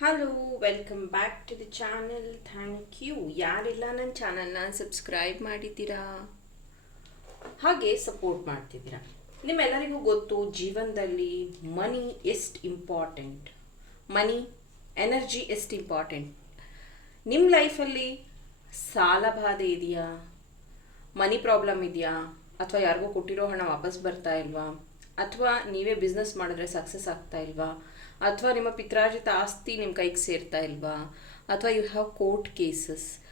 Hello welcome back to the channel thank you ಯಾರಿಲ್ಲ ನನ್ನ ಚಾನಲ್ನ ಸಬ್ಸ್ಕ್ರೈಬ್ ಮಾಡಿದ್ದೀರಾ? ಹಾಗೆ ಸಪೋರ್ಟ್ ಮಾಡ್ತಿದ್ದೀರಾ? ನಿಮ್ಮೆಲ್ಲರಿಗೂ ಗೊತ್ತು, ಜೀವನದಲ್ಲಿ ಮನಿ ಎಷ್ಟು ಇಂಪಾರ್ಟೆಂಟ್ ಮನಿ ಎನರ್ಜಿ ಎಷ್ಟು ಇಂಪಾರ್ಟೆಂಟ್ ನಿಮ್ಮ ಲೈಫಲ್ಲಿ ಸಾಲ ಬಾಧೆ ಇದೆಯಾ? ಮನಿ ಪ್ರಾಬ್ಲಮ್ ಇದೆಯಾ? ಅಥವಾ ಯಾರಿಗೋ ಕೊಟ್ಟಿರೋ ಹಣ ವಾಪಸ್ ಬರ್ತಾ ಇಲ್ವಾ? ಅಥವಾ ನೀವೇ ಬಿಸ್ನೆಸ್ ಮಾಡಿದ್ರೆ ಸಕ್ಸಸ್ ಆಗ್ತಾ ಇಲ್ವಾ? ಅಥವಾ ನಿಮ್ಮ ಪಿತ್ರಾರ್ಜಿತ ಆಸ್ತಿ ನಿಮ್ಮ ಕೈಗೆ ಸೇರ್ತಾ ಇಲ್ವಾ? ಅಥವಾ ಯು ಹ್ಯಾವ್ ಕೋರ್ಟ್ ಕೇಸಸ್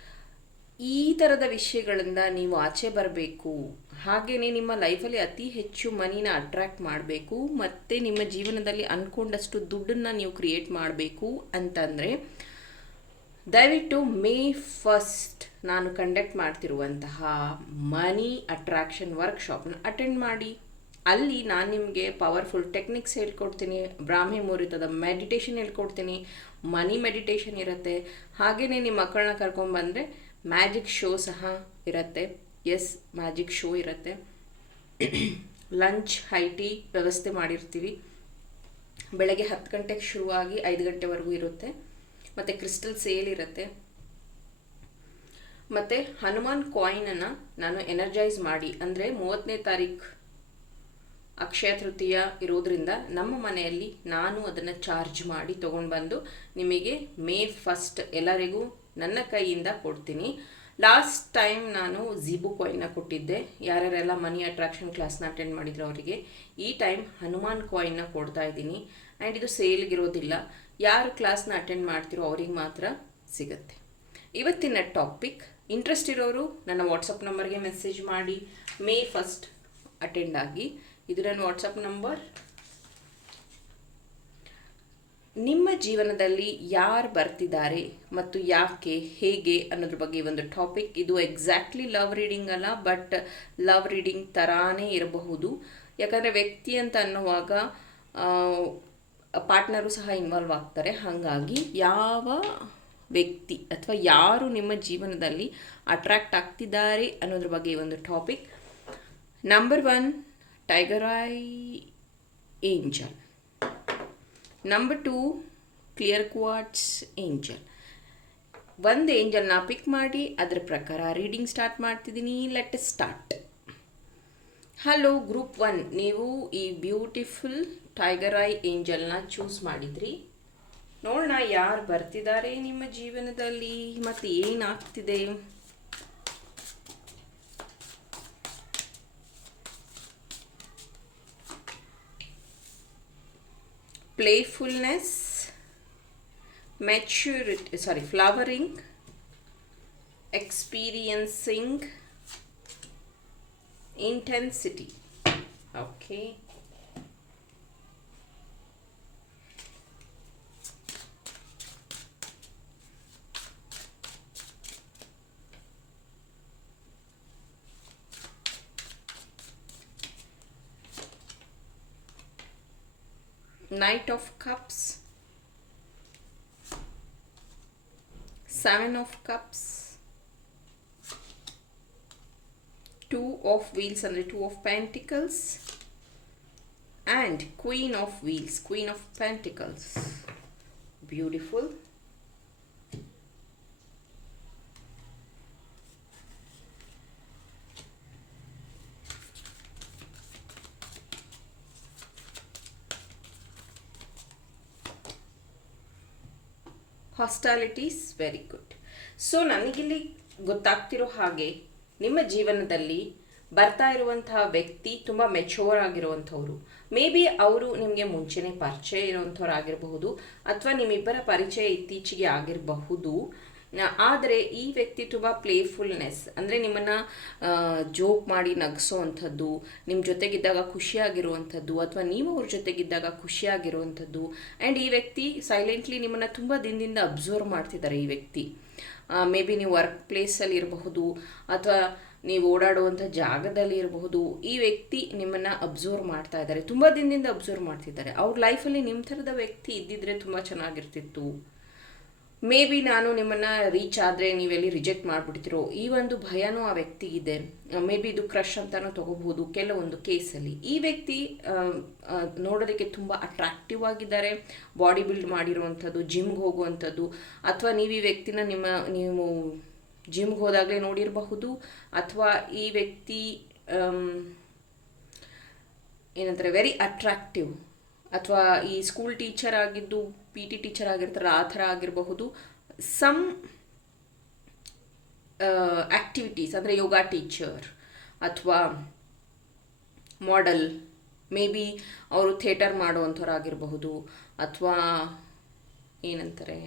ಈ ಥರದ ವಿಷಯಗಳಿಂದ ನೀವು ಆಚೆ ಬರಬೇಕು. ಹಾಗೆಯೇ ನಿಮ್ಮ ಲೈಫಲ್ಲಿ ಅತಿ ಹೆಚ್ಚು ಮನಿನ ಅಟ್ರ್ಯಾಕ್ಟ್ ಮಾಡಬೇಕು. ಮತ್ತು ನಿಮ್ಮ ಜೀವನದಲ್ಲಿ ಅಂದ್ಕೊಂಡಷ್ಟು ದುಡ್ಡನ್ನು ನೀವು ಕ್ರಿಯೇಟ್ ಮಾಡಬೇಕು ಅಂತಂದರೆ, ದಯವಿಟ್ಟು ಮೇ ಫಸ್ಟ್ ನಾನು ಕಂಡಕ್ಟ್ ಮಾಡ್ತಿರುವಂತಹ ಮನಿ ಅಟ್ರಾಕ್ಷನ್ ವರ್ಕ್ಶಾಪ್ನ ಅಟೆಂಡ್ ಮಾಡಿ. ಅಲ್ಲಿ ನಾನು ನಿಮಗೆ ಪವರ್ಫುಲ್ ಟೆಕ್ನಿಕ್ಸ್ ಹೇಳ್ಕೊಡ್ತೀನಿ, ಬ್ರಾಹ್ಮಿ ಮುಹೂರ್ತದ ಮೆಡಿಟೇಷನ್ ಹೇಳ್ಕೊಡ್ತೀನಿ ಮನಿ ಮೆಡಿಟೇಷನ್ ಇರುತ್ತೆ. ಹಾಗೆಯೇ ನಿಮ್ಮ ಮಕ್ಕಳನ್ನ ಕರ್ಕೊಂಡ್ಬಂದರೆ ಮ್ಯಾಜಿಕ್ ಶೋ ಸಹ ಇರುತ್ತೆ. ಎಸ್ ಮ್ಯಾಜಿಕ್ ಶೋ ಇರುತ್ತೆ. ಲಂಚ್ ಹೈ ಟೀ ವ್ಯವಸ್ಥೆ ಮಾಡಿರ್ತೀವಿ. ಬೆಳಗ್ಗೆ ಹತ್ತು ಗಂಟೆಗೆ ಶುರುವಾಗಿ ಐದು ಗಂಟೆವರೆಗೂ ಇರುತ್ತೆ. ಮತ್ತು ಕ್ರಿಸ್ಟಲ್ ಸೇಲ್ ಇರುತ್ತೆ. ಮತ್ತು ಹನುಮಾನ್ ಕಾಯಿನನ್ನು ನಾನು ಎನರ್ಜೈಸ್ ಮಾಡಿ, ಅಂದರೆ ಮೂವತ್ತನೇ ತಾರೀಕು ಅಕ್ಷಯ ತೃತೀಯ ಇರೋದ್ರಿಂದ ನಮ್ಮ ಮನೆಯಲ್ಲಿ ನಾನು ಅದನ್ನು ಚಾರ್ಜ್ ಮಾಡಿ ತೊಗೊಂಡು ಬಂದು ನಿಮಗೆ ಮೇ ಫಸ್ಟ್ ಎಲ್ಲರಿಗೂ ನನ್ನ ಕೈಯಿಂದ ಕೊಡ್ತೀನಿ. ಲಾಸ್ಟ್ ಟೈಮ್ ನಾನು ಝೀಬು ಕಾಯಿನ್ನ ಕೊಟ್ಟಿದ್ದೆ. ಯಾರ್ಯಾರೆಲ್ಲ ಮನಿ ಅಟ್ರಾಕ್ಷನ್ ಕ್ಲಾಸ್ನ ಅಟೆಂಡ್ ಮಾಡಿದ್ರು ಅವರಿಗೆ, ಈ ಟೈಮ್ ಹನುಮಾನ್ ಕಾಯಿನ್ನ ಕೊಡ್ತಾ ಇದ್ದೀನಿ. ಆ್ಯಂಡ್ ಇದು ಸೇಲ್ಗಿರೋದಿಲ್ಲ ಯಾರು ಕ್ಲಾಸ್ನ ಅಟೆಂಡ್ ಮಾಡ್ತಿರೋ ಅವ್ರಿಗೆ ಮಾತ್ರ ಸಿಗುತ್ತೆ. ಇವತ್ತಿನ ಟಾಪಿಕ್ ಇಂಟ್ರೆಸ್ಟ್ ಇರೋರು ನನ್ನ ವಾಟ್ಸಪ್ ನಂಬರ್ಗೆ ಮೆಸೇಜ್ ಮಾಡಿ ಮೇ ಫಸ್ಟ್ ಅಟೆಂಡ್ ಆಗಿ. ಇದು ನನ್ನ ವಾಟ್ಸಪ್ ನಂಬರ್? ನಿಮ್ಮ ಜೀವನದಲ್ಲಿ ಯಾರು ಬರ್ತಿದ್ದಾರೆ ಮತ್ತು ಯಾಕೆ, ಹೇಗೆ ಅನ್ನೋದ್ರ ಬಗ್ಗೆ ಒಂದು ಟಾಪಿಕ್ ಇದು ಎಕ್ಸಾಕ್ಟ್ಲಿ ಲವ್ ರೀಡಿಂಗ್ ಅಲ್ಲ ಬಟ್ ಲವ್ ರೀಡಿಂಗ್ ಥರಾನೇ ಇರಬಹುದು. ಯಾಕಂದರೆ ವ್ಯಕ್ತಿ ಅಂತ ಅನ್ನುವಾಗ ಪಾರ್ಟ್ನರು ಸಹ ಇನ್ವಾಲ್ವ್ ಆಗ್ತಾರೆ. ಹಾಗಾಗಿ ಯಾವ ವ್ಯಕ್ತಿ ಅಥವಾ ಯಾರು ನಿಮ್ಮ ಜೀವನದಲ್ಲಿ ಅಟ್ರ್ಯಾಕ್ಟ್ ಆಗ್ತಿದ್ದಾರೆ ಅನ್ನೋದ್ರ ಬಗ್ಗೆ ಒಂದು topic number one tiger eye angel number two clear quartz angel ಒಂದು ಏಂಜಲ್ನ ಪಿಕ್ ಮಾಡಿ, ಅದರ ಪ್ರಕಾರ ರೀಡಿಂಗ್ ಸ್ಟಾರ್ಟ್ ಮಾಡ್ತಿದ್ದೀನಿ let start hello group one ನೀವು ಈ ಬ್ಯೂಟಿಫುಲ್ ಟೈಗರ್ ಐ ಏಂಜಲ್ನ ಚೂಸ್ ಮಾಡಿದ್ರಿ. ನೋಡೋಣ ಯಾರು ಬರ್ತಿದ್ದಾರೆ ನಿಮ್ಮ ಜೀವನದಲ್ಲಿ? ಮತ್ತು ಏನಾಗ್ತಿದೆ playfulness, maturity, sorry, flowering, experiencing, intensity. Okay. Knight of Cups, Seven of Cups, Two of Wheels and the Two of Pentacles, and Queen of Wheels, Queen of Pentacles. Beautiful. Hostilities very good so ನನಗಿಲ್ಲಿ ಗೊತ್ತಾಗ್ತಿರೋ ಹಾಗೆ ನಿಮ್ಮ ಜೀವನದಲ್ಲಿ ಬರ್ತಾ ಇರುವಂತಹ ವ್ಯಕ್ತಿ ತುಂಬ ಮೆಚೋರ್ ಆಗಿರುವಂಥವ್ರು. May be ಅವರು ನಿಮಗೆ ಮುಂಚೆನೇ ಪರಿಚಯ ಇರುವಂಥವ್ರು ಆಗಿರಬಹುದು ಅಥವಾ ನಿಮ್ಮಿಬ್ಬರ ಪರಿಚಯ ಇತ್ತೀಚೆಗೆ ಆಗಿರಬಹುದು. ಆದರೆ ಈ ವ್ಯಕ್ತಿ ತುಂಬ ಪ್ಲೇಫುಲ್ನೆಸ್ ಅಂದರೆ ನಿಮ್ಮನ್ನು ಜೋಕ್ ಮಾಡಿ ನಗಿಸೋವಂಥದ್ದು ನಿಮ್ಮ ಜೊತೆಗಿದ್ದಾಗ ಖುಷಿಯಾಗಿರುವಂಥದ್ದು, ಅಥವಾ ನೀವು ಅವ್ರ ಜೊತೆಗಿದ್ದಾಗ ಖುಷಿಯಾಗಿರುವಂಥದ್ದು ಆ್ಯಂಡ್ ಈ ವ್ಯಕ್ತಿ ಸೈಲೆಂಟ್ಲಿ ನಿಮ್ಮನ್ನು ತುಂಬ ದಿನದಿಂದ ಅಬ್ಸರ್ವ್ ಮಾಡ್ತಿದ್ದಾರೆ ಈ ವ್ಯಕ್ತಿ. ಮೇ ಬಿ ನೀವು ವರ್ಕ್ ಪ್ಲೇಸಲ್ಲಿ ಇರಬಹುದು, ಅಥವಾ ನೀವು ಓಡಾಡುವಂಥ ಜಾಗದಲ್ಲಿ ಇರಬಹುದು, ಈ ವ್ಯಕ್ತಿ ನಿಮ್ಮನ್ನು ಅಬ್ಸರ್ವ್ ಮಾಡ್ತಾ ಇದ್ದಾರೆ, ತುಂಬ ದಿನದಿಂದ ಅಬ್ಸರ್ವ್ ಮಾಡ್ತಿದ್ದಾರೆ. ಅವ್ರ ಲೈಫಲ್ಲಿ ನಿಮ್ಮ ಥರದ ವ್ಯಕ್ತಿ ಇದ್ದಿದ್ರೆ ತುಂಬ ಚೆನ್ನಾಗಿರ್ತಿತ್ತು. ಮೇ ಬಿ ನಾನು ನಿಮ್ಮನ್ನು ರೀಚ್ ಆದರೆ ನೀವೆಲ್ಲಿ ರಿಜೆಕ್ಟ್ ಮಾಡಿಬಿಡ್ತಿರೋ ಈ ಒಂದು ಭಯನೂ ಆ ವ್ಯಕ್ತಿಗಿದೆ ಮೇ ಬಿ ಇದು ಕ್ರಶ್ ಅಂತಲೂ ತಗೋಬಹುದು ಕೆಲವೊಂದು ಕೇಸಲ್ಲಿ. ಈ ವ್ಯಕ್ತಿ ಆ, ಆ, ನೋಡೋದಕ್ಕೆ ತುಂಬ ಅಟ್ರಾಕ್ಟಿವ್ ಆಗಿದ್ದಾರೆ. ಬಾಡಿ ಬಿಲ್ಡ್ ಮಾಡಿರುವಂಥದ್ದು ಜಿಮ್ಗೆ ಹೋಗುವಂಥದ್ದು ಅಥವಾ ನೀವು ಈ ವ್ಯಕ್ತಿನ ನಿಮ್ಮ ನೀವು ಜಿಮ್ಗೆ ಹೋದಾಗಲೇ ನೋಡಿರಬಹುದು ಅಥವಾ ಈ ವ್ಯಕ್ತಿ ಆಮ್, ಏನಂತಾರೆ ವೆರಿ ಅಟ್ರಾಕ್ಟಿವ್ ಅಥವಾ ಈ ಸ್ಕೂಲ್ ಟೀಚರ್ ಆಗಿದ್ದು ಪಿ ಟಿ ಟೀಚರ್ ಆಗಿರ್ತಾರೆ, ಆ ಥರ ಆಗಿರಬಹುದು. ಸಮ್ ಆ್ಯಕ್ಟಿವಿಟೀಸ್ ಅಂದರೆ ಯೋಗ ಟೀಚರ್ ಅಥವಾ ಮಾಡೆಲ್ ಮೇ ಬಿ ಅವರು ಥಿಯೇಟರ್ ಮಾಡುವಂಥವ್ರು ಆಗಿರಬಹುದು ಅಥವಾ ಏನಂತಾರೆ?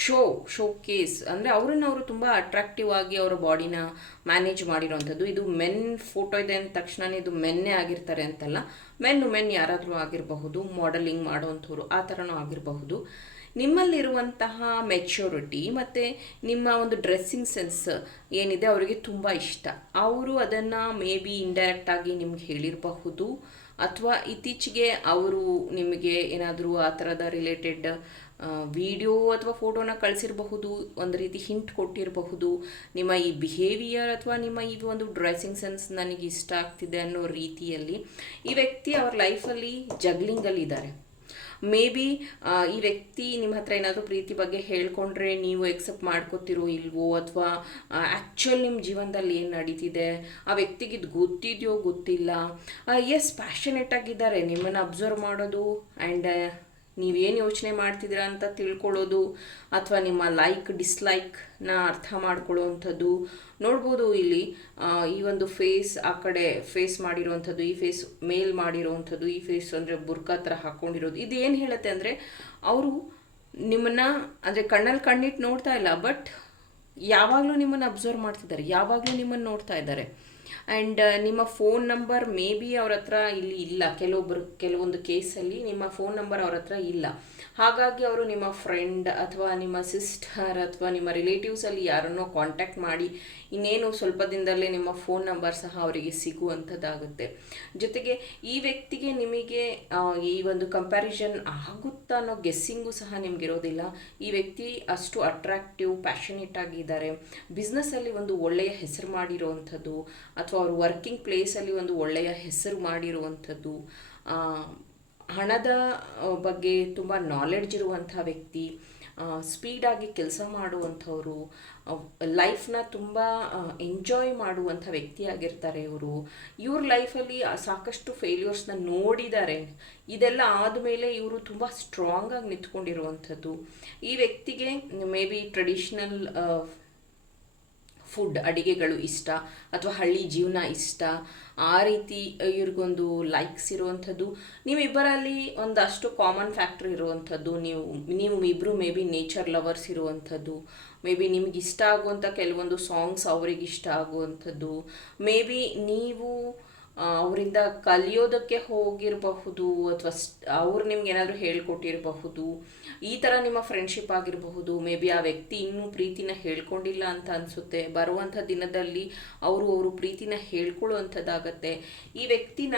ಶೋ ಶೋ ಕೇಸ್ ಅಂದರೆ ಅವ್ರನ್ನ ಅವರು ತುಂಬ ಅಟ್ರಾಕ್ಟಿವ್ ಆಗಿ ಅವರ ಬಾಡಿನ ಮ್ಯಾನೇಜ್ ಮಾಡಿರೋವಂಥದ್ದು ಇದು ಮೆನ್ ಫೋಟೋ ಇದೆ ಅಂದ ತಕ್ಷಣ ಇದು ಮೆನ್ನೇ ಆಗಿರ್ತಾರೆ ಅಂತಲ್ಲ. ಮೆನ್ ಮೆನ್ ಯಾರಾದರೂ ಆಗಿರಬಹುದು ಮಾಡೆಲಿಂಗ್ ಮಾಡೋವಂಥವ್ರು ಆ ಥರನೂ ಆಗಿರಬಹುದು. ನಿಮ್ಮಲ್ಲಿರುವಂತಹ ಮೆಚ್ಯೂರಿಟಿ ಮತ್ತು ನಿಮ್ಮ ಒಂದು ಡ್ರೆಸ್ಸಿಂಗ್ ಸೆನ್ಸ್ ಏನಿದೆ ಅವರಿಗೆ ತುಂಬ ಇಷ್ಟ. ಅವರು ಅದನ್ನು ಮೇ ಬಿ ಇಂಡೈರೆಕ್ಟಾಗಿ ನಿಮ್ಗೆ ಹೇಳಿರಬಹುದು. ಅಥವಾ ಇತ್ತೀಚೆಗೆ ಅವರು ನಿಮಗೆ ಏನಾದರೂ ಆ ಥರದ ರಿಲೇಟೆಡ್ ವಿಡಿಯೋ ಅಥವಾ ಫೋಟೋನ ಕಳಿಸಿರಬಹುದು, ಒಂದು ರೀತಿ ಹಿಂಟ್ ಕೊಟ್ಟಿರಬಹುದು. ನಿಮ್ಮ ಈ ಬಿಹೇವಿಯರ್ ಅಥವಾ ನಿಮ್ಮ ಈ ಒಂದು ಡ್ರೆಸ್ಸಿಂಗ್ ಸೆನ್ಸ್ ನನಗೆ ಇಷ್ಟ ಆಗ್ತಿದೆ ಅನ್ನೋ ರೀತಿಯಲ್ಲಿ ಈ ವ್ಯಕ್ತಿ ಅವ್ರ ಲೈಫಲ್ಲಿ ಜಗ್ಲಿಂಗಲ್ಲಿ ಇದ್ದಾರೆ ಮೇ ಬಿ ಈ ವ್ಯಕ್ತಿ ನಿಮ್ಮ ಹತ್ರ ಏನಾದರೂ ಪ್ರೀತಿ ಬಗ್ಗೆ ಹೇಳ್ಕೊಂಡ್ರೆ ನೀವು ಎಕ್ಸೆಪ್ಟ್ ಮಾಡ್ಕೋತಿರೋ ಇಲ್ವೋ ಅಥವಾ ಆ್ಯಕ್ಚುಲ್ ನಿಮ್ಮ ಜೀವನದಲ್ಲಿ ಏನು ನಡೀತಿದೆ, ಆ ವ್ಯಕ್ತಿಗೆ ಇದು ಗೊತ್ತಿದೆಯೋ ಗೊತ್ತಿಲ್ಲ ಎಸ್ ಪ್ಯಾಷನೇಟ್ ಆಗಿದ್ದಾರೆ, ನಿಮ್ಮನ್ನು ಅಬ್ಸರ್ವ್ ಮಾಡೋದು ಆ್ಯಂಡ್ ನೀವೇನು ಯೋಚನೆ ಮಾಡ್ತಿದ್ದೀರಾ ಅಂತ ತಿಳ್ಕೊಳ್ಳೋದು ಅಥವಾ ನಿಮ್ಮ ಲೈಕ್ ಡಿಸ್ಲೈಕ್ನ ಅರ್ಥ ಮಾಡ್ಕೊಳ್ಳೋವಂಥದ್ದು. ನೋಡ್ಬೋದು ಇಲ್ಲಿ ಈ ಒಂದು ಫೇಸ್ ಆ ಕಡೆ ಫೇಸ್ ಮಾಡಿರೋವಂಥದ್ದು, ಈ ಫೇಸ್ ಮೇಲ್ ಮಾಡಿರೋವಂಥದ್ದು, ಈ ಫೇಸ್ ಅಂದರೆ ಬುರ್ಕಾ ಥರ ಹಾಕ್ಕೊಂಡಿರೋದು ಇದು ಏನು ಹೇಳುತ್ತೆ ಅಂದರೆ, ಅವರು ನಿಮ್ಮನ್ನು, ಅಂದರೆ ಕಣ್ಣಲ್ಲಿ ಕಣ್ಣಿಟ್ಟು ನೋಡ್ತಾ ಇಲ್ಲ ಬಟ್ ಯಾವಾಗಲೂ ನಿಮ್ಮನ್ನು ಅಬ್ಸರ್ವ್ ಮಾಡ್ತಿದ್ದಾರೆ. ಯಾವಾಗಲೂ ನಿಮ್ಮನ್ನು ನೋಡ್ತಾ ಇದ್ದಾರೆ. ಆ್ಯಂಡ್ ನಿಮ್ಮ ಫೋನ್ ನಂಬರ್ ಮೇ ಬಿ ಅವ್ರ ಹತ್ರ ಇಲ್ಲಿ ಇಲ್ಲ. ಕೆಲವೊಬ್ಬರು ಕೆಲವೊಂದು ಕೇಸಲ್ಲಿ ನಿಮ್ಮ ಫೋನ್ ನಂಬರ್ ಅವ್ರ ಹತ್ರ ಇಲ್ಲ. ಹಾಗಾಗಿ ಅವರು ನಿಮ್ಮ ಫ್ರೆಂಡ್ ಅಥವಾ ನಿಮ್ಮ ಸಿಸ್ಟರ್ ಅಥವಾ ನಿಮ್ಮ ರಿಲೇಟಿವ್ಸಲ್ಲಿ ಯಾರನ್ನೋ ಕಾಂಟ್ಯಾಕ್ಟ್ ಮಾಡಿ ಇನ್ನೇನು ಸ್ವಲ್ಪ ದಿನದಲ್ಲೇ ನಿಮ್ಮ ಫೋನ್ ನಂಬರ್ ಸಹ ಅವರಿಗೆ ಸಿಗುವಂಥದ್ದಾಗುತ್ತೆ. ಜೊತೆಗೆ ಈ ವ್ಯಕ್ತಿಗೆ ನಿಮಗೆ ಈ ಒಂದು ಕಂಪ್ಯಾರಿಸನ್ ಆಗುತ್ತಾ ಅನ್ನೋ ಗೆಸ್ಸಿಂಗು ಸಹ ನಿಮಗಿರೋದಿಲ್ಲ. ಈ ವ್ಯಕ್ತಿ ಅಷ್ಟು ಅಟ್ರಾಕ್ಟಿವ್ ಪ್ಯಾಷನೇಟ್ ಆಗಿದ್ದಾರೆ. ಬಿಸ್ನೆಸ್ಸಲ್ಲಿ ಒಂದು ಒಳ್ಳೆಯ ಹೆಸರು ಮಾಡಿರುವಂಥದ್ದು. ಅಥವಾ ಅವರು ವರ್ಕಿಂಗ್ ಪ್ಲೇಸಲ್ಲಿ ಒಂದು ಒಳ್ಳೆಯ ಹೆಸರು ಮಾಡಿರುವಂಥದ್ದು ಹಣದ ಬಗ್ಗೆ ತುಂಬ ನಾಲೆಡ್ಜ್ ಇರುವಂಥ ವ್ಯಕ್ತಿ ಸ್ಪೀಡಾಗಿ ಕೆಲಸ ಮಾಡುವಂಥವರು ಲೈಫ್ನ ತುಂಬ ಎಂಜಾಯ್ ಮಾಡುವಂಥ ವ್ಯಕ್ತಿಯಾಗಿರ್ತಾರೆ ಇವರು. ಇವ್ರ ಲೈಫಲ್ಲಿ ಸಾಕಷ್ಟು ಫೇಲ್ಯೂರ್ಸ್ನ ನೋಡಿದ್ದಾರೆ ಇದೆಲ್ಲ ಆದಮೇಲೆ ಇವರು ತುಂಬ ಸ್ಟ್ರಾಂಗಾಗಿ ನಿಂತ್ಕೊಂಡಿರುವಂಥದ್ದು. ಈ ವ್ಯಕ್ತಿಗೆ ಮೇ ಬಿ ಟ್ರೆಡಿಷ್ನಲ್ ಫುಡ್ ಅಡಿಗೆಗಳು ಇಷ್ಟ ಅಥವಾ ಹಳ್ಳಿ ಜೀವನ ಇಷ್ಟ? ಆ ರೀತಿ ಇವ್ರಿಗೊಂದು ಲೈಕ್ಸ್ ಇರುವಂಥದ್ದು. ನೀವಿಬ್ಬರಲ್ಲಿ ಒಂದಷ್ಟು ಕಾಮನ್ ಫ್ಯಾಕ್ಟ್ರ್ ಇರುವಂಥದ್ದು. ನೀವು ನೀವು ಇಬ್ಬರು ಮೇ ಬಿ ನೇಚರ್ ಲವರ್ಸ್ ಇರುವಂಥದ್ದು. ಮೇ ಬಿ ನಿಮ್ಗೆ ಇಷ್ಟ ಆಗುವಂಥ ಕೆಲವೊಂದು ಸಾಂಗ್ಸ್ ಅವ್ರಿಗೆ ಇಷ್ಟ ಆಗುವಂಥದ್ದು. ಮೇ ಬಿ ನೀವು ಅವರಿಂದ ಕಲಿಯೋದಕ್ಕೆ ಹೋಗಿರಬಹುದು ಅಥವಾ ಅವ್ರು ನಿಮ್ಗೆ ಏನಾದರೂ ಹೇಳ್ಕೊಟ್ಟಿರಬಹುದು. ಈ ಥರ ನಿಮ್ಮ ಫ್ರೆಂಡ್ಶಿಪ್ ಆಗಿರಬಹುದು. ಮೇ ಬಿ ಆ ವ್ಯಕ್ತಿ ಇನ್ನೂ ಪ್ರೀತಿನ ಹೇಳ್ಕೊಂಡಿಲ್ಲ ಅಂತ ಅನಿಸುತ್ತೆ. ಬರುವಂಥ ದಿನದಲ್ಲಿ ಅವರು ಅವರು ಪ್ರೀತಿನ ಹೇಳ್ಕೊಳ್ಳುವಂಥದ್ದಾಗತ್ತೆ. ಈ ವ್ಯಕ್ತಿನ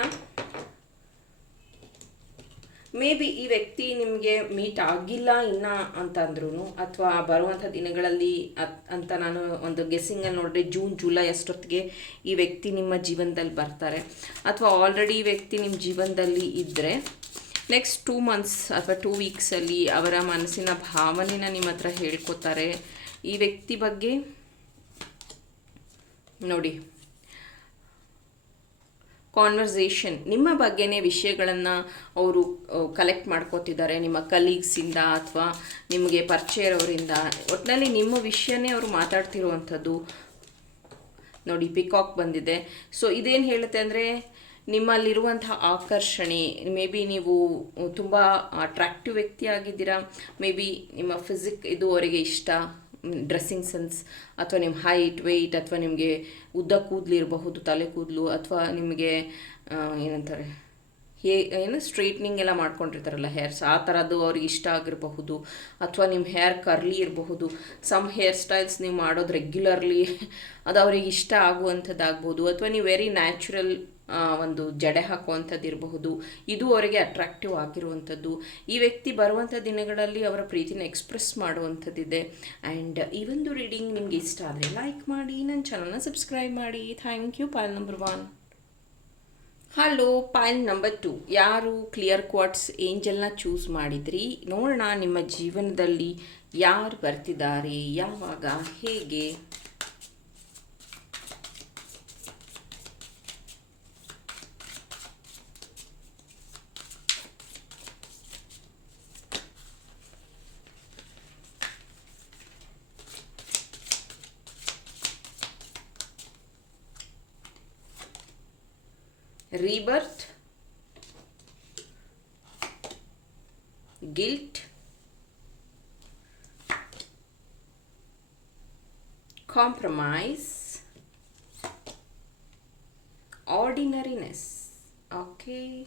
ಮೇ ಬಿ ಈ ವ್ಯಕ್ತಿ ನಿಮಗೆ ಮೀಟ್ ಆಗಿಲ್ಲ ಇನ್ನ ಅಂತ ಅಂದ್ರೂ ಅಥವಾ ಬರುವಂಥ ದಿನಗಳಲ್ಲಿ ಅತ್- ಅಂತ ನಾನು ಒಂದು ಗೆಸ್ಸಿಂಗಲ್ಲಿ ನೋಡಿದ್ರೆ ಜೂನ್ ಜುಲೈ ಅಷ್ಟೊತ್ತಿಗೆ ಈ ವ್ಯಕ್ತಿ ನಿಮ್ಮ ಜೀವನದಲ್ಲಿ ಬರ್ತಾರೆ. ಅಥವಾ ಆಲ್ರೆಡಿ ಈ ವ್ಯಕ್ತಿ ನಿಮ್ಮ ಜೀವನದಲ್ಲಿ ಇದ್ದರೆ ನೆಕ್ಸ್ಟ್ ಟೂ ಮಂತ್ಸ್ ಅಥವಾ ಟೂ ವೀಕ್ಸಲ್ಲಿ ಅವರ ಮನಸ್ಸಿನ ಭಾವನೆನ ನಿಮ್ಮ ಹತ್ರ ಹೇಳ್ಕೊತಾರೆ. ಈ ವ್ಯಕ್ತಿ ಬಗ್ಗೆ ನೋಡಿ. ಕಾನ್ವರ್ಸೇಷನ್ ನಿಮ್ಮ ಬಗ್ಗೆನೇ ವಿಷಯಗಳನ್ನು ಅವರು ಕಲೆಕ್ಟ್ ಮಾಡ್ಕೋತಿದ್ದಾರೆ, ನಿಮ್ಮ ಕಲೀಗ್ಸಿಂದ ಅಥವಾ ನಿಮಗೆ ಪರಿಚಯ ಇರೋರಿಂದ. ಒಟ್ಟಿನಲ್ಲಿ ನಿಮ್ಮ ವಿಷಯನೇ ಅವರು ಮಾತಾಡ್ತಿರುವಂಥದ್ದು. ನೋಡಿ ಪಿಕಾಕ್ ಬಂದಿದೆ. ಸೊ ಇದೇನು ಹೇಳುತ್ತೆ ಅಂದರೆ, ನಿಮ್ಮಲ್ಲಿರುವಂಥ ಆಕರ್ಷಣೆ, ಮೇ ಬಿ ನೀವು ತುಂಬ ಅಟ್ರಾಕ್ಟಿವ್ ವ್ಯಕ್ತಿ ಆಗಿದ್ದೀರಾ, ಮೇ ಬಿ ನಿಮ್ಮ ಫಿಸಿಕ್ ಇದು ಅವರಿಗೆ ಇಷ್ಟ. ಡ್ರೆಸ್ಸಿಂಗ್ ಸೆನ್ಸ್ ಅಥವಾ ನಿಮ್ಮ ಹೈಟ್ ವೆಯ್ಟ್ ಅಥವಾ ನಿಮಗೆ ಉದ್ದ ಕೂದಲು ಇರಬಹುದು, ತಲೆ ಕೂದಲು ಅಥವಾ ನಿಮಗೆ ಏನಂತಾರೆ, ಹೇ, ಏನು ಸ್ಟ್ರೈಟ್ನಿಂಗ್ ಎಲ್ಲ ಮಾಡ್ಕೊಂಡಿರ್ತಾರಲ್ಲ ಹೇರ್ಸ್ ಆ ಥರದ್ದು ಅವ್ರಿಗೆ ಇಷ್ಟ ಆಗಿರಬಹುದು ಅಥವಾ ನಿಮ್ಮ ಹೇರ್ ಕರ್ಲಿ ಇರಬಹುದು. ಸಮ್ ಹೇರ್ ಸ್ಟೈಲ್ಸ್ ನೀವು ಮಾಡೋದು ರೆಗ್ಯುಲರ್ಲಿ ಅದು ಅವ್ರಿಗೆ ಇಷ್ಟ ಆಗುವಂಥದ್ದಾಗ್ಬೋದು ಅಥವಾ ನೀವು ವೆರಿ ನ್ಯಾಚುರಲ್ ಒಂದು ಜಡೆ ಹಾಕುವಂಥದ್ದು ಇರಬಹುದು. ಇದು ಅವರಿಗೆ ಅಟ್ರಾಕ್ಟಿವ್ ಆಗಿರುವಂಥದ್ದು. ಈ ವ್ಯಕ್ತಿ ಬರುವಂಥ ದಿನಗಳಲ್ಲಿ ಅವರ ಪ್ರೀತಿನ ಎಕ್ಸ್ಪ್ರೆಸ್ ಮಾಡುವಂಥದ್ದಿದೆ. ಆ್ಯಂಡ್ ಈ ಒಂದು ರೀಡಿಂಗ್ ನಿಮಗೆ ಇಷ್ಟ ಆದರೆ ಲೈಕ್ ಮಾಡಿ, ನನ್ನ ಚಾನಲ್ನ ಸಬ್ಸ್ಕ್ರೈಬ್ ಮಾಡಿ. Thank you Payal number one hello Payal number two ಯಾರು ಕ್ಲಿಯರ್ ಕ್ವಾಟ್ಸ್ ಏಂಜಲ್ನ ಚೂಸ್ ಮಾಡಿದ್ರಿ? ನೋಡೋಣ ನಿಮ್ಮ ಜೀವನದಲ್ಲಿ ಯಾರು ಬರ್ತಿದ್ದಾರೆ, ಯಾವಾಗ, ಹೇಗೆ? Rebirth, guilt, compromise, ordinariness. Okay.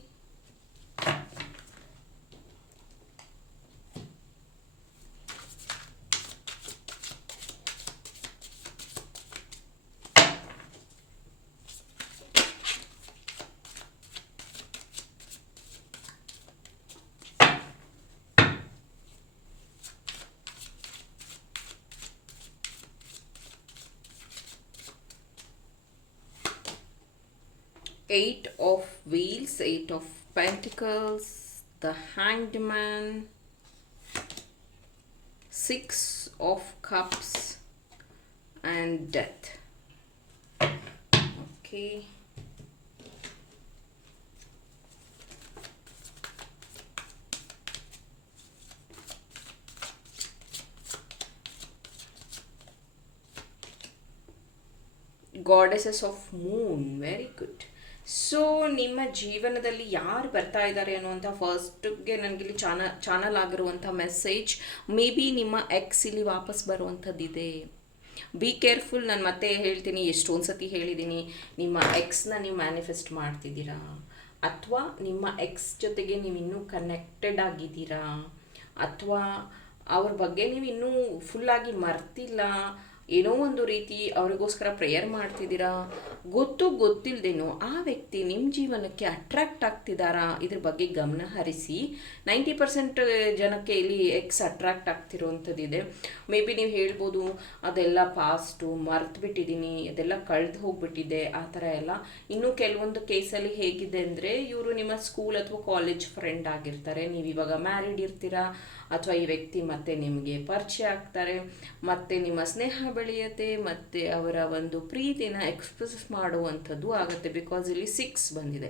Eight of wheels eight of pentacles the hanged man six of cups and death. Okay. Goddesses of moon very good so ನಿಮ್ಮ ಜೀವನದಲ್ಲಿ ಯಾರು ಬರ್ತಾ ಇದ್ದಾರೆ ಅನ್ನುವಂಥ ಫಸ್ಟ್ಗೆ ಇಲ್ಲಿ ಚಾನ ಚಾನಲ್ ಆಗಿರುವಂಥ ಮೆಸೇಜ್ ಮೇ ಬಿ ನಿಮ್ಮ ಎಕ್ಸ್ ಇಲ್ಲಿ ವಾಪಸ್ ಬರುವಂಥದ್ದಿದೆ. ಬಿ ಕೇರ್ಫುಲ್ ನಾನು ಮತ್ತೆ ಹೇಳ್ತೀನಿ, ಎಷ್ಟೊಂದು ಸತಿ ಹೇಳಿದ್ದೀನಿ, ನಿಮ್ಮ ಎಕ್ಸ್ನ ನೀವು ಮ್ಯಾನಿಫೆಸ್ಟ್ ಮಾಡ್ತಿದ್ದೀರಾ? ಅಥವಾ ನಿಮ್ಮ ಎಕ್ಸ್ ಜೊತೆಗೆ ನೀವು ಇನ್ನೂ ಕನೆಕ್ಟೆಡ್ ಆಗಿದ್ದೀರಾ? ಅಥವಾ ಅವ್ರ ಬಗ್ಗೆ ನೀವು ಇನ್ನೂ ಫುಲ್ಲಾಗಿ ಮರ್ತಿಲ್ಲ? ಏನೋ ಒಂದು ರೀತಿ ಅವರಿಗೋಸ್ಕರ ಪ್ರೇಯರ್ ಮಾಡ್ತಿದ್ದೀರಾ? ಗೊತ್ತು ಗೊತ್ತಿಲ್ಲದೇನೋ ಆ ವ್ಯಕ್ತಿ ನಿಮ್ಮ ಜೀವನಕ್ಕೆ ಅಟ್ರಾಕ್ಟ್ ಆಗ್ತಿದ್ದಾರಾ ಇದ್ರ ಬಗ್ಗೆ ಗಮನ ಹರಿಸಿ. ನೈಂಟಿ ಪರ್ಸೆಂಟ್ ಜನಕ್ಕೆ ಇಲ್ಲಿ ಎಕ್ಸ್ ಅಟ್ರಾಕ್ಟ್ ಆಗ್ತಿರೋವಂಥದ್ದಿದೆ ಮೇ ಬಿ ನೀವು ಹೇಳ್ಬೋದು, ಅದೆಲ್ಲ ಪಾಸ್ಟು ಮರ್ತು ಬಿಟ್ಟಿದ್ದೀನಿ ಅದೆಲ್ಲ ಕಳೆದು ಹೋಗ್ಬಿಟ್ಟಿದೆ, ಆ ಥರ ಎಲ್ಲ. ಇನ್ನೂ ಕೆಲವೊಂದು ಕೇಸಲ್ಲಿ ಹೇಗಿದೆ ಅಂದರೆ, ಇವರು ನಿಮ್ಮ ಸ್ಕೂಲ್ ಅಥವಾ ಕಾಲೇಜ್ ಫ್ರೆಂಡ್ ಆಗಿರ್ತಾರೆ. ನೀವು ಇವಾಗ ಮ್ಯಾರಿಡ್ ಇರ್ತೀರಾ, ಅಥವಾ ಈ ವ್ಯಕ್ತಿ ಮತ್ತೆ ನಿಮಗೆ ಪರಿಚಯ ಆಗ್ತಾರೆ, ಮತ್ತೆ ನಿಮ್ಮ ಸ್ನೇಹ ಬೆಳೆಯುತ್ತೆ ಮತ್ತು ಅವರ ಒಂದು ಪ್ರೀತಿನ ಎಕ್ಸ್ಪ್ರೆಸ್ ಮಾಡುವಂಥದ್ದು ಆಗುತ್ತೆ ಬಿಕಾಸ್ ಇಲ್ಲಿ ಸಿಕ್ಸ್ ಬಂದಿದೆ.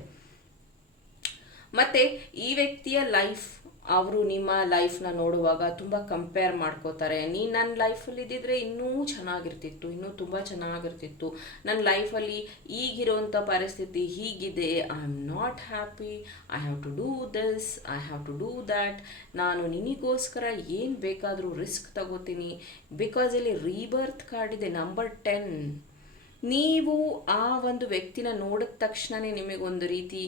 ಮತ್ತು ಈ ವ್ಯಕ್ತಿಯ ಲೈಫ್ ಅವರು ನಿಮ್ಮ ಲೈಫ್ನ ನೋಡುವಾಗ ತುಂಬ ಕಂಪೇರ್ ಮಾಡ್ಕೋತಾರೆ. ನೀ ನನ್ನ ಲೈಫಲ್ಲಿ ಇದ್ದಿದ್ರೆ ಇನ್ನೂ ಚೆನ್ನಾಗಿರ್ತಿತ್ತು, ಇನ್ನೂ ತುಂಬ ಚೆನ್ನಾಗಿರ್ತಿತ್ತು. ನನ್ನ ಲೈಫಲ್ಲಿ ಈಗಿರುವಂಥ ಪರಿಸ್ಥಿತಿ ಹೀಗಿದೆ. I am not happy I have to do this I have to do that ನಾನು ನಿನಗೋಸ್ಕರ ಏನು ಬೇಕಾದರೂ ರಿಸ್ಕ್ ತಗೋತೀನಿ. ಬಿಕಾಸ್ ಇಲ್ಲಿ ರೀಬರ್ತ್ ಕಾರ್ಡ್ ಇದೆ ನಂಬರ್ ಟೆನ್ ನೀವು ಆ ಒಂದು ವ್ಯಕ್ತಿನ ನೋಡಿದ ತಕ್ಷಣವೇ ನಿಮಗೊಂದು ರೀತಿ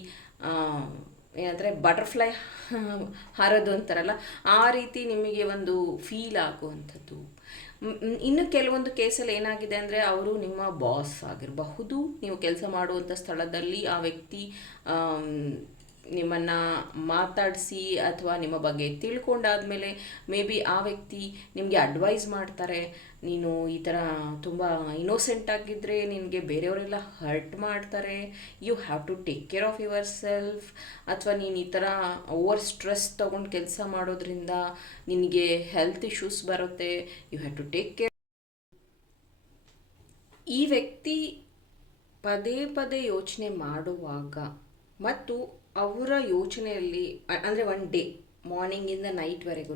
ಏನಂದರೆ ಬಟರ್ಫ್ಲೈ ಹಾರೋದು ಅಂತಾರಲ್ಲ, ಆ ರೀತಿ ನಿಮಗೆ ಒಂದು ಫೀಲ್ ಆಗುವಂಥದ್ದು. ಇನ್ನು ಕೆಲವೊಂದು ಕೇಸಲ್ಲಿ ಏನಾಗಿದೆ ಅಂದರೆ ಅವರು ನಿಮ್ಮ ಬಾಸ್ ಆಗಿರಬಹುದು, ನೀವು ಕೆಲಸ ಮಾಡುವಂಥ ಸ್ಥಳದಲ್ಲಿ ಆ ವ್ಯಕ್ತಿ ನಿಮ್ಮನ್ನು ಮಾತಾಡಿಸಿ ಅಥವಾ ನಿಮ್ಮ ಬಗ್ಗೆ ತಿಳ್ಕೊಂಡಾದಮೇಲೆ ಮೇ ಬಿ ಆ ವ್ಯಕ್ತಿ ನಿಮಗೆ ಅಡ್ವೈಸ್ ಮಾಡ್ತಾರೆ. ನೀನು ಈ ಥರ ತುಂಬ ಇನ್ನೋಸೆಂಟ್ ಆಗಿದ್ದರೆ ನಿನಗೆ ಬೇರೆಯವರೆಲ್ಲ ಹರ್ಟ್ ಮಾಡ್ತಾರೆ. You have to take care of yourself ಅಥವಾ ನೀನು ಈ ಥರ ಓವರ್ ಸ್ಟ್ರೆಸ್ ತೊಗೊಂಡು ಕೆಲಸ ಮಾಡೋದ್ರಿಂದ ನಿನಗೆ ಹೆಲ್ತ್ ಇಶ್ಯೂಸ್ ಬರುತ್ತೆ. You have to take care ಈ ವ್ಯಕ್ತಿ ಪದೇ ಪದೇ ಯೋಚನೆ ಮಾಡುವಾಗ ಮತ್ತು ಅವರ ಯೋಚನೆಯಲ್ಲಿ ಅಂದರೆ ಒನ್ ಡೇ ಮಾರ್ನಿಂಗಿಂದ ನೈಟ್ವರೆಗೂ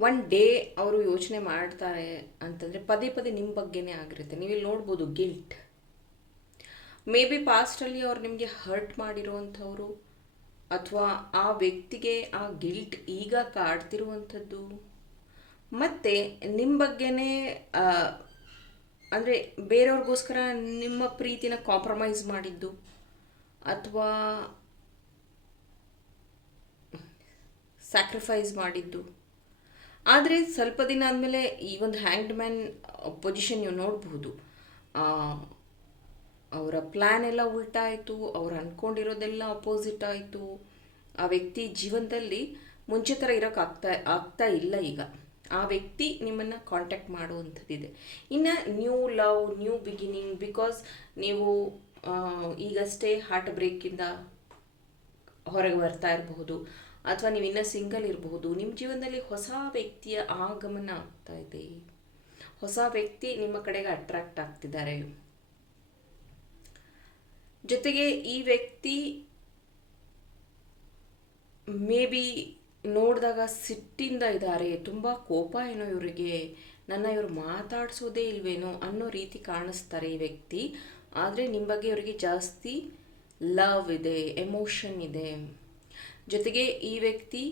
ಒನ್ ಡೇ ಅವರು ಯೋಚನೆ ಮಾಡ್ತಾರೆ ಅಂತಂದರೆ ಪದೇ ಪದೇ ನಿಮ್ಮ ಬಗ್ಗೆನೇ ಆಗಿರುತ್ತೆ. ನೀವಿಲ್ಲಿ ನೋಡ್ಬೋದು ಗಿಲ್ಟ್ ಮೇ ಬಿ ಪಾಸ್ಟಲ್ಲಿ ಅವ್ರು ನಿಮಗೆ ಹರ್ಟ್ ಮಾಡಿರುವಂಥವ್ರು, ಅಥವಾ ಆ ವ್ಯಕ್ತಿಗೆ ಆ ಗಿಲ್ಟ್ ಈಗ ಕಾಡ್ತಿರುವಂಥದ್ದು. ಮತ್ತು ನಿಮ್ಮ ಬಗ್ಗೆನೇ ಅಂದರೆ ಬೇರೆಯವ್ರಿಗೋಸ್ಕರ ನಿಮ್ಮ ಪ್ರೀತಿನ ಕಾಂಪ್ರಮೈಸ್ ಮಾಡಿದ್ದು, ಅಥವಾ ಸ್ಯಾಕ್ರಿಫೈಸ್ ಮಾಡಿದ್ದು. ಆದರೆ ಸ್ವಲ್ಪ ದಿನ ಆದಮೇಲೆ ಈ ಒಂದು ಹ್ಯಾಂಗ್ಡ್ ಮ್ಯಾನ್ ಪೊಸಿಷನ್ ನೀವು ನೋಡಬಹುದು. ಅವರ ಪ್ಲ್ಯಾನ್ ಎಲ್ಲ ಉಲ್ಟಾ ಆಯಿತು, ಅವ್ರು ಅಂದ್ಕೊಂಡಿರೋದೆಲ್ಲ ಅಪೋಸಿಟ್ ಆಯಿತು. ಆ ವ್ಯಕ್ತಿ ಜೀವನದಲ್ಲಿ ಮುಂಚೆ ಥರ ಇರೋಕೆ ಆಗ್ತಾ ಇಲ್ಲ ಈಗ. ಆ ವ್ಯಕ್ತಿ ನಿಮ್ಮನ್ನು ಕಾಂಟ್ಯಾಕ್ಟ್ ಮಾಡುವಂಥದ್ದಿದೆ. ಇನ್ನು new love new beginning because ನೀವು ಈಗಷ್ಟೇ ಹಾರ್ಟ್ ಬ್ರೇಕಿಂದ ಹೊರಗೆ ಬರ್ತಾ ಇರಬಹುದು. ಅಥವಾ ನೀವು ಇನ್ನೂ ಸಿಂಗಲ್ ಇರಬಹುದು, ನಿಮ್ಮ ಜೀವನದಲ್ಲಿ ಹೊಸ ವ್ಯಕ್ತಿಯ ಆಗಮನ ಆಗ್ತಾ ಇದೆ. ಹೊಸ ವ್ಯಕ್ತಿ ನಿಮ್ಮ ಕಡೆಗೆ ಅಟ್ರಾಕ್ಟ್ ಆಗ್ತಿದ್ದಾರೆ. ಜೊತೆಗೆ ಈ ವ್ಯಕ್ತಿ ಮೇ ಬಿ ನೋಡಿದಾಗ ಸಿಟ್ಟಿಂದ ಇದ್ದಾರೆ. ತುಂಬ ಕೋಪ ಏನೋ ಇವರಿಗೆ, ನನ್ನ ಇವರು ಮಾತಾಡಿಸೋದೇ ಇಲ್ವೇನೋ ಅನ್ನೋ ರೀತಿ ಕಾಣಿಸ್ತಾರೆ ಈ ವ್ಯಕ್ತಿ. ಆದರೆ ನಿಮ್ಮ ಬಗ್ಗೆ ಇವರಿಗೆ ಜಾಸ್ತಿ ಲವ್ ಇದೆ ಎಮೋಷನ್ ಇದೆ. ಜೊತೆಗೆ ಈ ವ್ಯಕ್ತಿ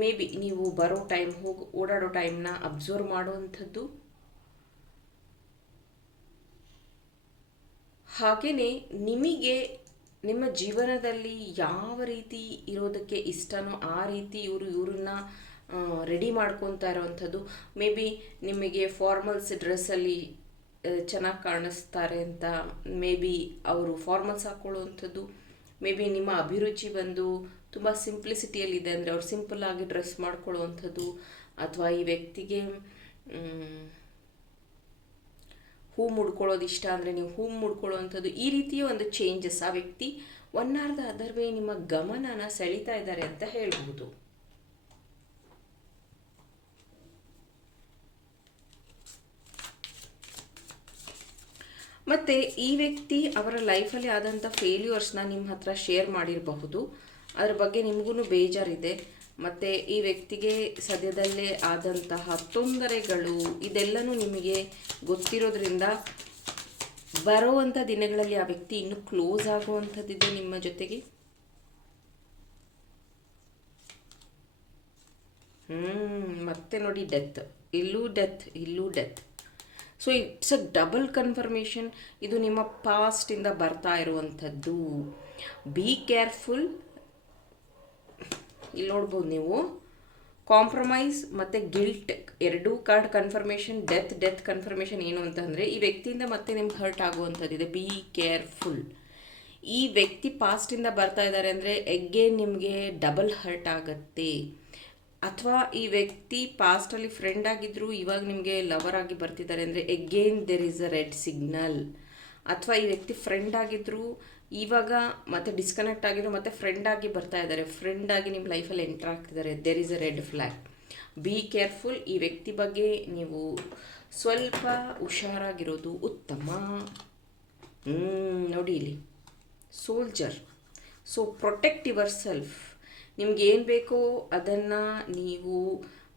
ಮೇ ಬಿ ನೀವು ಬರೋ ಟೈಮ್ ಹೋಗಿ ಓಡಾಡೋ ಟೈಮ್ನ ಅಬ್ಸರ್ವ್ ಮಾಡುವಂಥದ್ದು. ಹಾಗೆಯೇ ನಿಮಗೆ ನಿಮ್ಮ ಜೀವನದಲ್ಲಿ ಯಾವ ರೀತಿ ಇರೋದಕ್ಕೆ ಇಷ್ಟನೋ ಆ ರೀತಿ ಇವರು ಇವ್ರನ್ನ ರೆಡಿ ಮಾಡ್ಕೊತಾ ಇರೋವಂಥದ್ದು. ಮೇ ಬಿ ನಿಮಗೆ ಫಾರ್ಮಲ್ಸ್ ಡ್ರೆಸ್ಸಲ್ಲಿ ಚೆನ್ನಾಗಿ ಕಾಣಿಸ್ತಾರೆ ಅಂತ ಮೇ ಬಿ ಅವರು ಫಾರ್ಮಲ್ಸ್ ಹಾಕ್ಕೊಳ್ಳುವಂಥದ್ದು ಮೇ ಬಿ ನಿಮ್ಮ ಅಭಿರುಚಿ ಬಂದು ತುಂಬ ಸಿಂಪ್ಲಿಸಿಟಿಯಲ್ಲಿದೆ ಅಂದರೆ ಅವ್ರು ಸಿಂಪಲ್ ಆಗಿ ಡ್ರೆಸ್ ಮಾಡ್ಕೊಳ್ಳುವಂಥದ್ದು ಅಥವಾ ಈ ವ್ಯಕ್ತಿಗೆ ಹೂ ಮುಡ್ಕೊಳ್ಳೋದು ಇಷ್ಟ ಅಂದರೆ ನೀವು ಹೂ ಮುಡ್ಕೊಳ್ಳುವಂಥದ್ದು ಈ ರೀತಿಯ ಒಂದು ಚೇಂಜಸ್ ಆ ವ್ಯಕ್ತಿ one or the other way ನಿಮ್ಮ ಗಮನನ ಸೆಳೀತಾ ಇದ್ದಾರೆ ಅಂತ ಹೇಳ್ಬೋದು. ಮತ್ತು ಈ ವ್ಯಕ್ತಿ ಅವರ ಲೈಫಲ್ಲಿ ಆದಂಥ ಫೇಲ್ಯೂರ್ಸ್ನ ನಿಮ್ಮ ಹತ್ರ ಶೇರ್ ಮಾಡಿರಬಹುದು. ಅದ್ರ ಬಗ್ಗೆ ನಿಮಗೂ ಬೇಜಾರಿದೆ. ಮತ್ತು ಈ ವ್ಯಕ್ತಿಗೆ ಸದ್ಯದಲ್ಲೇ ಆದಂತಹ ತೊಂದರೆಗಳು ಇದೆಲ್ಲನೂ ನಿಮಗೆ ಗೊತ್ತಿರೋದ್ರಿಂದ ಬರುವಂಥ ದಿನಗಳಲ್ಲಿ ಆ ವ್ಯಕ್ತಿ ಇನ್ನೂ ಕ್ಲೋಸ್ ಆಗುವಂಥದ್ದಿದೆ ನಿಮ್ಮ ಜೊತೆಗೆ? ಹ್ಞೂ ಮತ್ತೆ ನೋಡಿ ಡೆತ್ ಇಲ್ಲೂ ಡೆತ್ ಇಲ್ಲೂ death so it's a double confirmation ಇದು ನಿಮ್ಮ ಪಾಸ್ಟಿಂದ ಬರ್ತಾ ಇರುವಂಥದ್ದು. ಬಿ ಕೇರ್ಫುಲ್ ಇಲ್ಲಿ ನೋಡ್ಬೋದು ನೀವು. ಕಾಂಪ್ರಮೈಸ್ ಮತ್ತು ಗಿಲ್ಟ್ ಎರಡೂ card confirmation death death confirmation ಏನು ಅಂತಂದರೆ ಈ ವ್ಯಕ್ತಿಯಿಂದ ಮತ್ತೆ ನಿಮ್ಗೆ ಹರ್ಟ್ ಆಗುವಂಥದ್ದಿದೆ. ಬಿ ಕೇರ್ಫುಲ್ ಈ ವ್ಯಕ್ತಿ ಪಾಸ್ಟಿಂದ ಬರ್ತಾ ಇದ್ದಾರೆ ಅಂದರೆ ಎಗ್ಗೇನ್ ನಿಮಗೆ ಡಬಲ್ ಹರ್ಟ್ ಆಗುತ್ತೆ. ಅಥವಾ ಈ ವ್ಯಕ್ತಿ ಪಾಸ್ಟಲ್ಲಿ ಫ್ರೆಂಡ್ ಆಗಿದ್ರು, ಇವಾಗ ನಿಮಗೆ ಲವರ್ ಆಗಿ ಬರ್ತಿದ್ದಾರೆ ಅಂದರೆ again there is a red signal ಅಥವಾ ಈ ವ್ಯಕ್ತಿ ಫ್ರೆಂಡ್ ಆಗಿದ್ರು, ಇವಾಗ ಮತ್ತೆ ಡಿಸ್ಕನೆಕ್ಟ್ ಆಗಿದ್ರು, ಮತ್ತೆ ಫ್ರೆಂಡ್ ಆಗಿ ಬರ್ತಾ ಇದ್ದಾರೆ. ಫ್ರೆಂಡ್ ಆಗಿ ನಿಮ್ಮ ಲೈಫಲ್ಲಿ ಎಂಟರ್ ಆಗ್ತಿದ್ದಾರೆ. There is a red flag be careful ಈ ವ್ಯಕ್ತಿ ಬಗ್ಗೆ ನೀವು ಸ್ವಲ್ಪ ಹುಷಾರಾಗಿರೋದು ಉತ್ತಮ. ನೋಡಿ ಇಲ್ಲಿ. Soldier so protect yourself ನಿಮ್ಗೆ ಏನು ಬೇಕೋ ಅದನ್ನು ನೀವು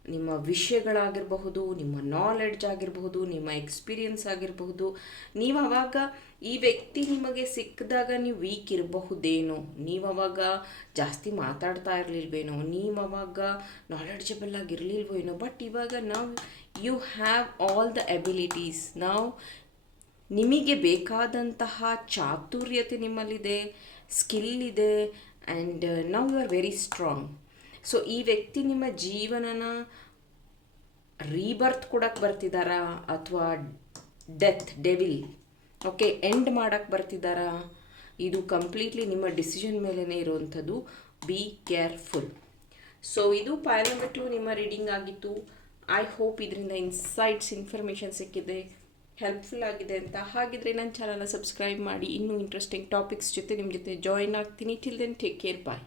ನಿಮ್ಮ ವಿಷಯಗಳಾಗಿರಬಹುದು, ನಿಮ್ಮ ನಾಲೆಡ್ಜ್ ಆಗಿರಬಹುದು, ನಿಮ್ಮ ಎಕ್ಸ್ಪೀರಿಯನ್ಸ್ ಆಗಿರಬಹುದು. ನೀವು ಅವಾಗ ಈ ವ್ಯಕ್ತಿ ನಿಮಗೆ ಸಿಕ್ಕಿದಾಗ ನೀವು ವೀಕ್ ಇರಬಹುದೇನೋ, ನೀವು ಅವಾಗ ಜಾಸ್ತಿ ಮಾತಾಡ್ತಾ ಇರಲಿಲ್ವೇನೋ, ನೀವು ಅವಾಗ ನಾಲೆಡ್ಜಬಲ್ ಆಗಿರಲಿಲ್ವೋ ಏನೋ ಬಟ್ ಇವಾಗ ನಾವು you have all the abilities ನಾವು ನಿಮಗೆ ಬೇಕಾದಂತಹ ಚಾತುರ್ಯತೆ ನಿಮ್ಮಲ್ಲಿದೆ ಸ್ಕಿಲ್ ಇದೆ and now you are very strong so ಈ ವ್ಯಕ್ತಿ ನಿಮ್ಮ ಜೀವನನ ರೀಬರ್ತ್ ಕೊಡಕ್ಕೆ ಬರ್ತಿದ್ದಾರಾ ಅಥವಾ ಡೆತ್ ಡೆವಿಲ್ ಓಕೆ ಎಂಡ್ ಮಾಡಕ್ಕೆ ಬರ್ತಿದ್ದಾರಾ ಇದು ಕಂಪ್ಲೀಟ್ಲಿ ನಿಮ್ಮ ಡಿಸಿಷನ್ ಮೇಲೇ ಇರುವಂಥದ್ದು. ಬಿ ಕೇರ್ಫುಲ್ ಸೊ ಇದು ಪಾಯಲ್ ನಂಬರ್ ಟು ನಿಮ್ಮ ರೀಡಿಂಗ್ ಆಗಿತ್ತು. ಐ ಹೋಪ್ ಇದರಿಂದ ಇನ್ಸೈಟ್ಸ್ ಇನ್ಫಾರ್ಮೇಷನ್ ಸಿಕ್ಕಿದೆ. ಹೆಲ್ಪ್ಫುಲ್ ಆಗಿದೆ ಅಂತ. ಹಾಗಿದ್ರೆ ನನ್ನ ಚಾನಲ್ನ ಸಬ್ಸ್ಕ್ರೈಬ್ ಮಾಡಿ. ಇನ್ನೂ ಇಂಟ್ರೆಸ್ಟಿಂಗ್ ಟಾಪಿಕ್ಸ್ ಜೊತೆ ನಿಮ್ಮ ಜೊತೆ ಜಾಯಿನ್ ಆಗ್ತೀನಿ. Till then take care bye